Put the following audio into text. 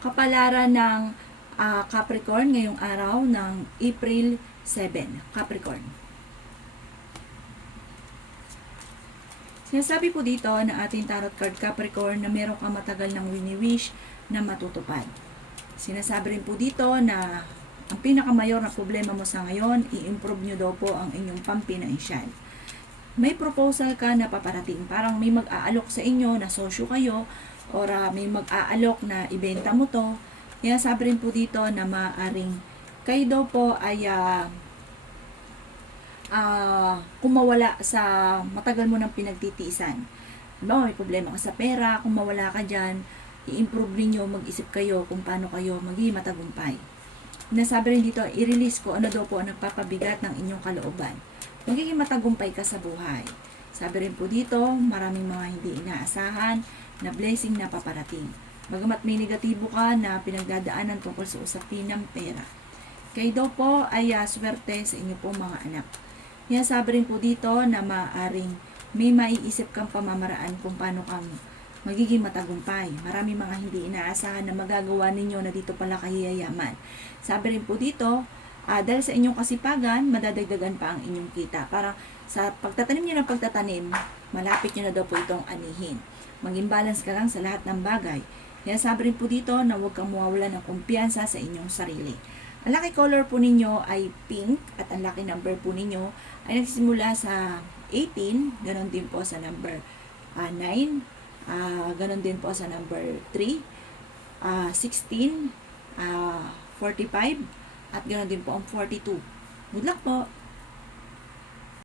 kapalaran ng Capricorn ngayong araw ng April 7. Capricorn. Sinasabi po dito ng ating tarot card Capricorn na meron kang matagal ng wini-wish na matutupad. Sinasabi rin po dito na ang pinakamayor na problema mo sa ngayon, i-improve nyo daw po ang inyong pampinansiyal. May proposal ka na paparating, parang may mag-aalok sa inyo na sosyo kayo, or may mag-aalok na ibenta mo to. Kaya sabi rin po dito na maaaring kayo daw po ay kumawala sa matagal mo ng pinagtitiisan. Diba, may problema ka sa pera, kung mawala ka dyan, i-improve ninyo, mag-isip kayo kung paano kayo maging matagumpay. Nasabi rin dito, i-release ko ano daw po ang nagpapabigat ng inyong kalooban. Magiging matagumpay ka sa buhay. Sabi rin po dito, maraming mga hindi inaasahan na blessing na paparating. Bagamat may negatibo ka na pinagdadaanan tungkol sa usapin ng pera. Kayo daw po ay swerte sa inyo pong mga anak. Kaya sabi rin po dito na maaaring may maiisip kang pamamaraan kung paano kang magiging matagumpay. Maraming mga hindi inaasahan na magagawa ninyo na dito pala kahiyayaman. Sabi rin po dito, dahil sa inyong kasipagan, madadagdagan pa ang inyong kita. Para sa pagtatanim nyo ng pagtatanim, malapit nyo na daw po itong anihin. Maging balance ka lang sa lahat ng bagay. Kaya sabi rin po dito na huwag kang mawawala ng kumpiyansa sa inyong sarili. Ang lucky color po ninyo ay pink at ang lucky number po ninyo ay nagsisimula sa 18, ganon din po sa number 9, ganon din po sa number 3, 16, 45, at ganon din po ang 42. Good luck po!